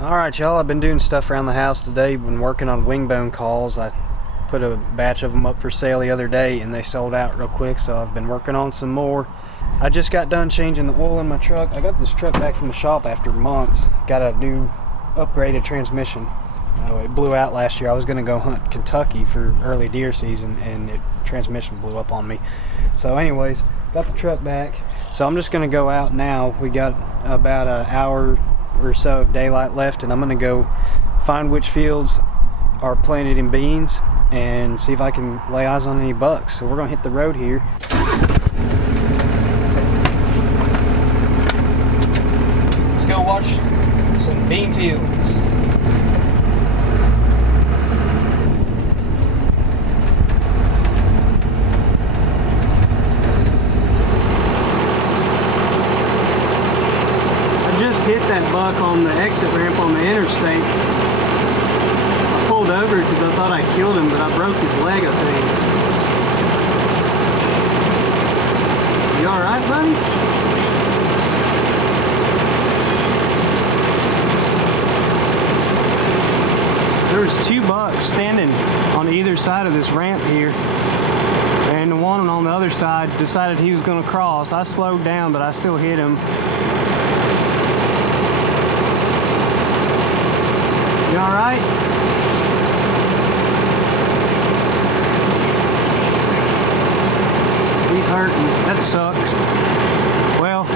Alright y'all, I've been doing stuff around the house today. Been working on wingbone calls. I put a batch of them up for sale the other day and they sold out real quick, so I've been working on some more. I just got done changing the oil in my truck. I got this truck back from the shop after months. Got a new upgraded transmission. It blew out last year. I was going to go hunt Kentucky for early deer season and the transmission blew up on me. So anyways, got the truck back. So I'm just going to go out now. We got about an hour or so of daylight left, and I'm going to go find which fields are planted in beans and see if I can lay eyes on any bucks. So we're going to hit the road here. Let's go watch some bean fields. Hit that buck on the exit ramp on the interstate. I pulled over because I thought I killed him, but I broke his leg, I think. You alright, buddy? There was two bucks standing on either side of this ramp here, and the one on the other side decided he was going to cross. I slowed down, but I still hit him. You alright? He's hurting. That sucks. Well,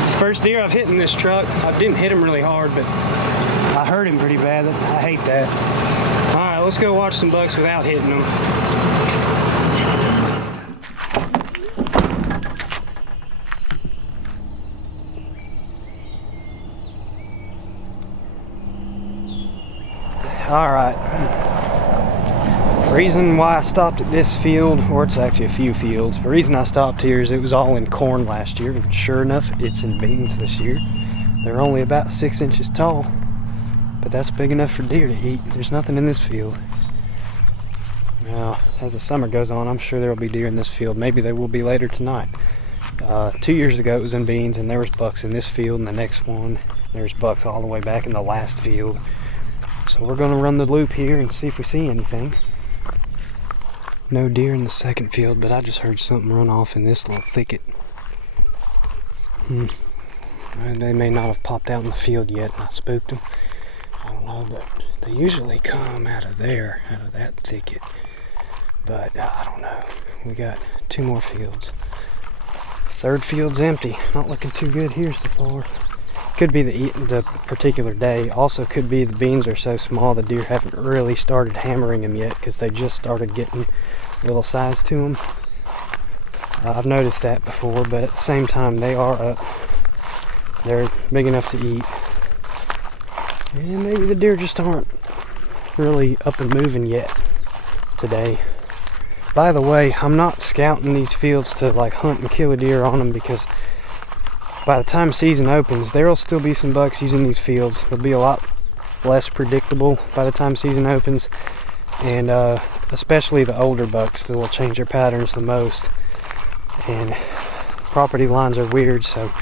it's the first deer I've hit in this truck. I didn't hit him really hard, but I hurt him pretty bad. I hate that. Alright, let's go watch some bucks without hitting them. Alright, the reason why I stopped at this field, or it's actually a few fields, the reason I stopped here is it was all in corn last year, and sure enough, it's in beans this year. They're only about 6 inches tall, but that's big enough for deer to eat. There's nothing in this field. Now, as the summer goes on, I'm sure there will be deer in this field. Maybe they will be later tonight. 2 years ago it was in beans, and there was bucks in this field, and the next one, there's bucks all the way back in the last field. So we're going to run the loop here and see if we see anything. No deer in the second field, but I just heard something run off in this little thicket. They may not have popped out in the field yet and I spooked them. I don't know, but they usually come out of there, out of that thicket. But I don't know. We got 2 more fields. Third field's empty. Not looking too good here so far. Could be the particular day. Also could be the beans are so small the deer haven't really started hammering them yet because they just started getting a little size to them. I've noticed that before, but at the same time they are up. They're big enough to eat. And maybe the deer just aren't really up and moving yet today. By the way, I'm not scouting these fields to like hunt and kill a deer on them, because by the time season opens, there will still be some bucks using these fields. They'll be a lot less predictable by the time season opens, and especially the older bucks that will change their patterns the most. And property lines are weird, so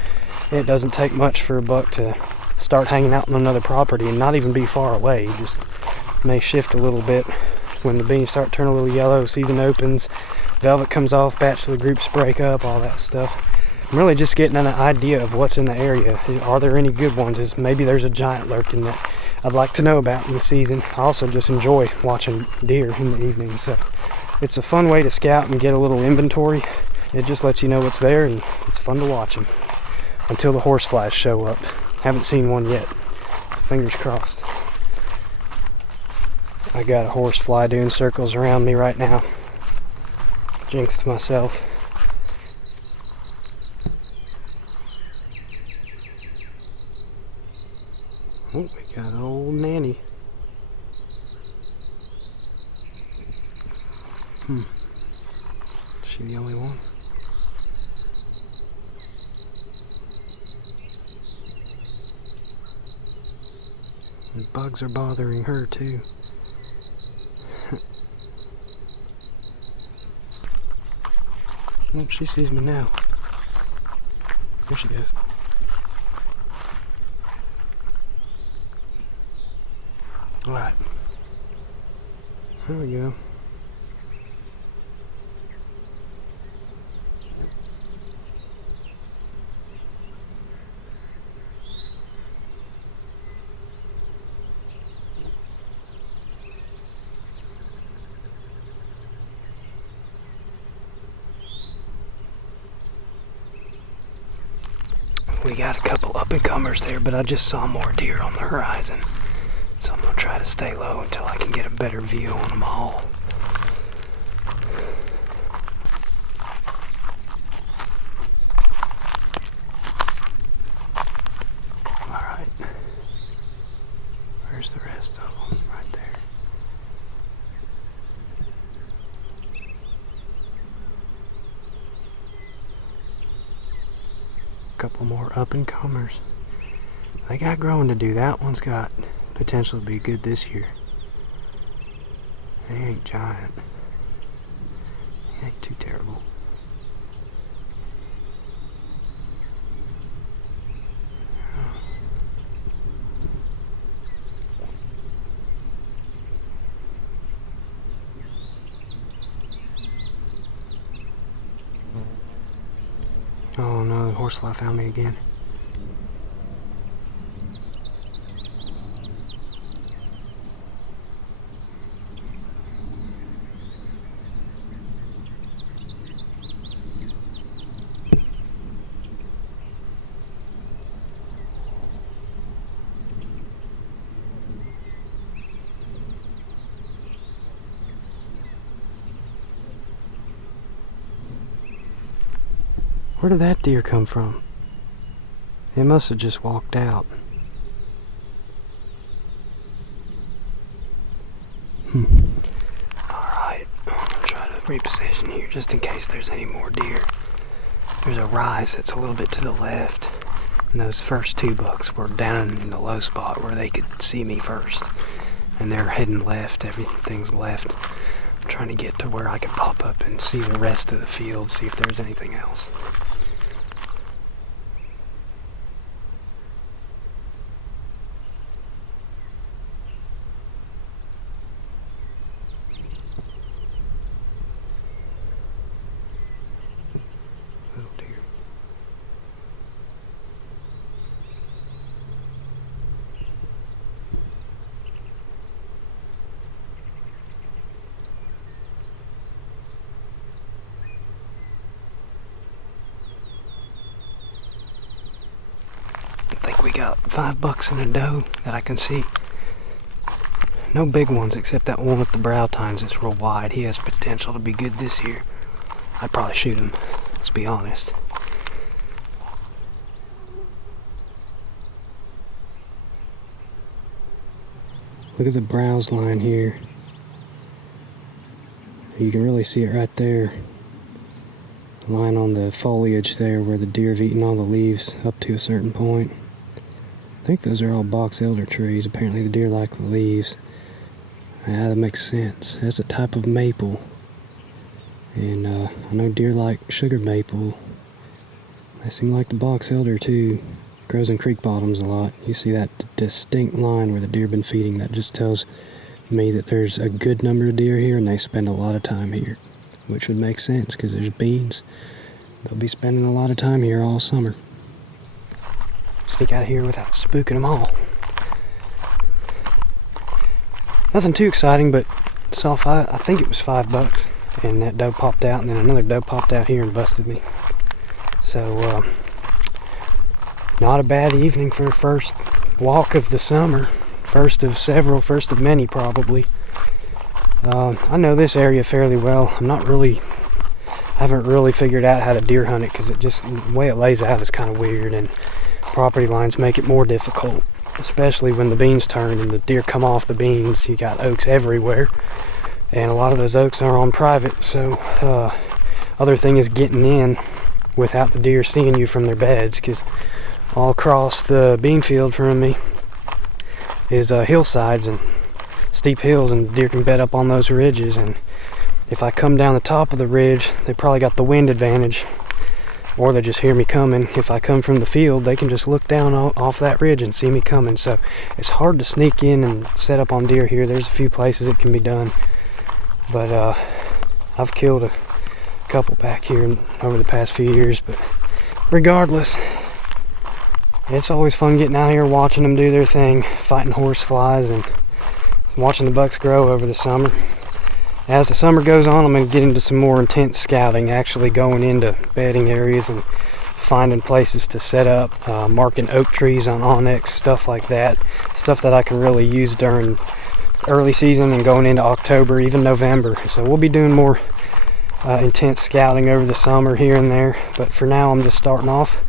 it doesn't take much for a buck to start hanging out on another property and not even be far away. You just may shift a little bit. When the beans start turning a little yellow, season opens, velvet comes off, bachelor groups break up, all that stuff. I'm really just getting an idea of what's in the area. Are there any good ones? Maybe there's a giant lurking that I'd like to know about in the season. I also just enjoy watching deer in the evening, so it's a fun way to scout and get a little inventory. It just lets you know what's there, and it's fun to watch them until the horseflies show up. Haven't seen one yet, so fingers crossed. I got a horsefly doing circles around me right now. Jinxed myself. Oh, we got an old nanny. Is she the only one? The bugs are bothering her too. Oh, she sees me now. There she goes. Alright. There we go. We got a couple up-and-comers there, but I just saw more deer on the horizon. So I'm going to try to stay low until I can get a better view on them all. Alright. Where's the rest of them? Right there. Couple more up-and-comers. They got growing to do. That one's got potential to be good this year. He ain't giant. He ain't too terrible. Oh no, the horsefly found me again. Where did that deer come from? It must have just walked out. Alright, I'm going to try to reposition here just in case there's any more deer. There's a rise that's a little bit to the left. And those first two bucks were down in the low spot where they could see me first. And they're heading left, everything's left. I'm trying to get to where I can pop up and see the rest of the field, see if there's anything else. Little deer. I think we got 5 bucks in a doe that I can see. No big ones except that one with the brow tines that's real wide. He has potential to be good this year. I'd probably shoot him, let's be honest. Look at the browse line here. You can really see it right there. Line on the foliage there where the deer have eaten all the leaves up to a certain point. I think those are all box elder trees. Apparently the deer like the leaves. Yeah, that makes sense. That's a type of maple. And I know deer like sugar maple. They seem like the box elder too. Grows in creek bottoms a lot. You see that distinct line where the deer been feeding. That just tells me that there's a good number of deer here and they spend a lot of time here. Which would make sense because there's beans. They'll be spending a lot of time here all summer. Sneak out of here without spooking them all. Nothing too exciting, but saw I think it was 5 bucks, and that doe popped out, and then another doe popped out here and busted me. So, not a bad evening for the first walk of the summer. First of several, first of many probably. I know this area fairly well. I haven't really figured out how to deer hunt it because the way it lays out is kind of weird, and property lines make it more difficult, especially when the beans turn and the deer come off the beans. You got oaks everywhere, and a lot of those oaks are on private, so other thing is getting in without the deer seeing you from their beds, because all across the bean field from me is hillsides and steep hills, and deer can bed up on those ridges. And if I come down the top of the ridge, they probably got the wind advantage. or they just hear me coming. If I come from the field, they can just look down off that ridge and see me coming. So it's hard to sneak in and set up on deer here. There's a few places it can be done, but I've killed a couple back here over the past few years. But regardless, it's always fun getting out here, watching them do their thing, fighting horse flies and watching the bucks grow over the summer. As the summer goes on, I'm going to get into some more intense scouting, actually going into bedding areas and finding places to set up, marking oak trees on onyx, stuff like that. Stuff that I can really use during early season and going into October, even November. So we'll be doing more intense scouting over the summer here and there. But for now, I'm just starting off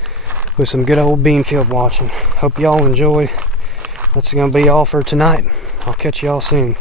with some good old bean field watching. Hope y'all enjoyed. That's going to be all for tonight. I'll catch y'all soon.